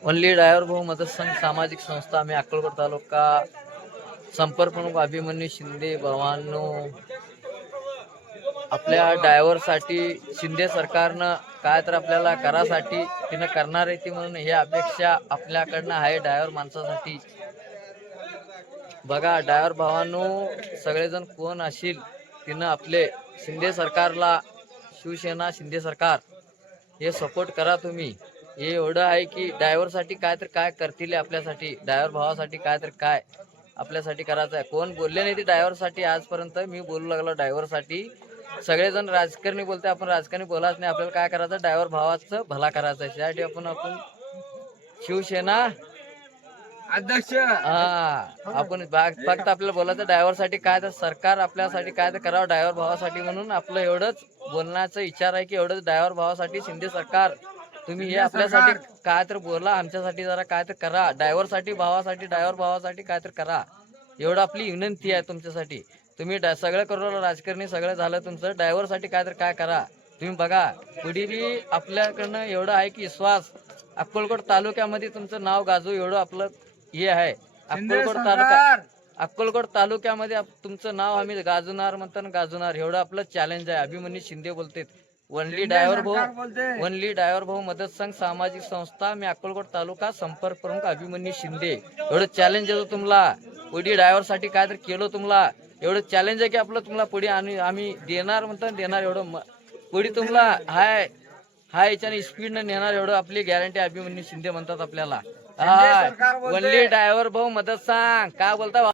Only driver भाऊ मदत संघ सामाजिक संस्था, आम्ही अक्कलकोट तालुका, संपर्क प्रमुख अभिमन्यू शिंदे. भावांनो, आपल्या ड्रायव्हरसाठी शिंदे सरकारनं काय तर आपल्याला करासाठी तिनं करणार आहे ती, म्हणून हे अपेक्षा आपल्याकडनं आहे ड्रायव्हर माणसासाठी. बघा ड्रायव्हर भावांनो, सगळेजण कोण असतील तिनं आपले शिंदे सरकारला, शिवसेना शिंदे सरकार हे सपोर्ट करा तुम्ही. हे एवढं आहे की ड्रायव्हरसाठी काय तर काय करतील आपल्यासाठी, ड्रायव्हर भावासाठी काय तर काय आपल्यासाठी करायचं आहे. कोण बोलले नाही ते ड्रायव्हरसाठी आजपर्यंत, मी बोलू लागलो ड्रायव्हरसाठी. सगळेजण राजकारणी बोलते, आपण राजकारणी बोलाच नाही. आपल्याला काय करायचं, ड्रायव्हर भावाचं भला करायचं आहे. त्यासाठी आपण शिवसेना अध्यक्ष हा आपण फक्त आपल्याला बोलायचं ड्रायव्हरसाठी काय तर सरकार आपल्यासाठी काय तर करावं ड्रायव्हर भावासाठी, म्हणून आपलं एवढंच बोलण्याचा विचार आहे की एवढंच ड्रायव्हर भावासाठी शिंदे सरकार तुम्ही हे आपल्यासाठी काय तर बोला, आमच्यासाठी जरा काय तर करा, ड्रायव्हरसाठी भावासाठी, ड्रायव्हर भावासाठी काय तर करा, एवढं आपली विनंती आहे तुमच्यासाठी. तुम्ही सगळं करू राजकारणी, सगळं झालं तुमचं, ड्रायव्हरसाठी काय तर काय करा तुम्ही. बघा पुढे आपल्याकडनं एवढं आहे की विश्वास, अक्कलकोट तालुक्यामध्ये तुमचं नाव गाजू एवढं आपलं हे आहे. अक्कलकोट तालुक्यामध्ये तुमचं नाव आम्ही गाजवणार म्हणताना गाजवणार, एवढं आपलं चॅलेंज आहे. अभिमन्यू शिंदे बोलते, वनली ड्रायव्हर भाऊ, वनली ड्रायव्हर भाऊ मदत संघ सामाजिक संस्था, मी अक्कलकोट तालुका, संपर्क प्रमुख अभिमन्यू शिंदे. एवढं चॅलेंज देतो तुम्हाला, पुढे ड्रायव्हर साठी काय तर केलं तुम्हाला, एवढं चॅलेंज आहे की आपलं तुम्हाला पुढे आम्ही देणार म्हणता देणार, एवढं पुढे तुम्हाला हाय याच्याने स्पीडनं नेणार, एवढं आपली गॅरंटी अभिमन्यू शिंदे म्हणतात आपल्याला. हा वनली ड्रायव्हर भाऊ मदत सांग, काय बोलता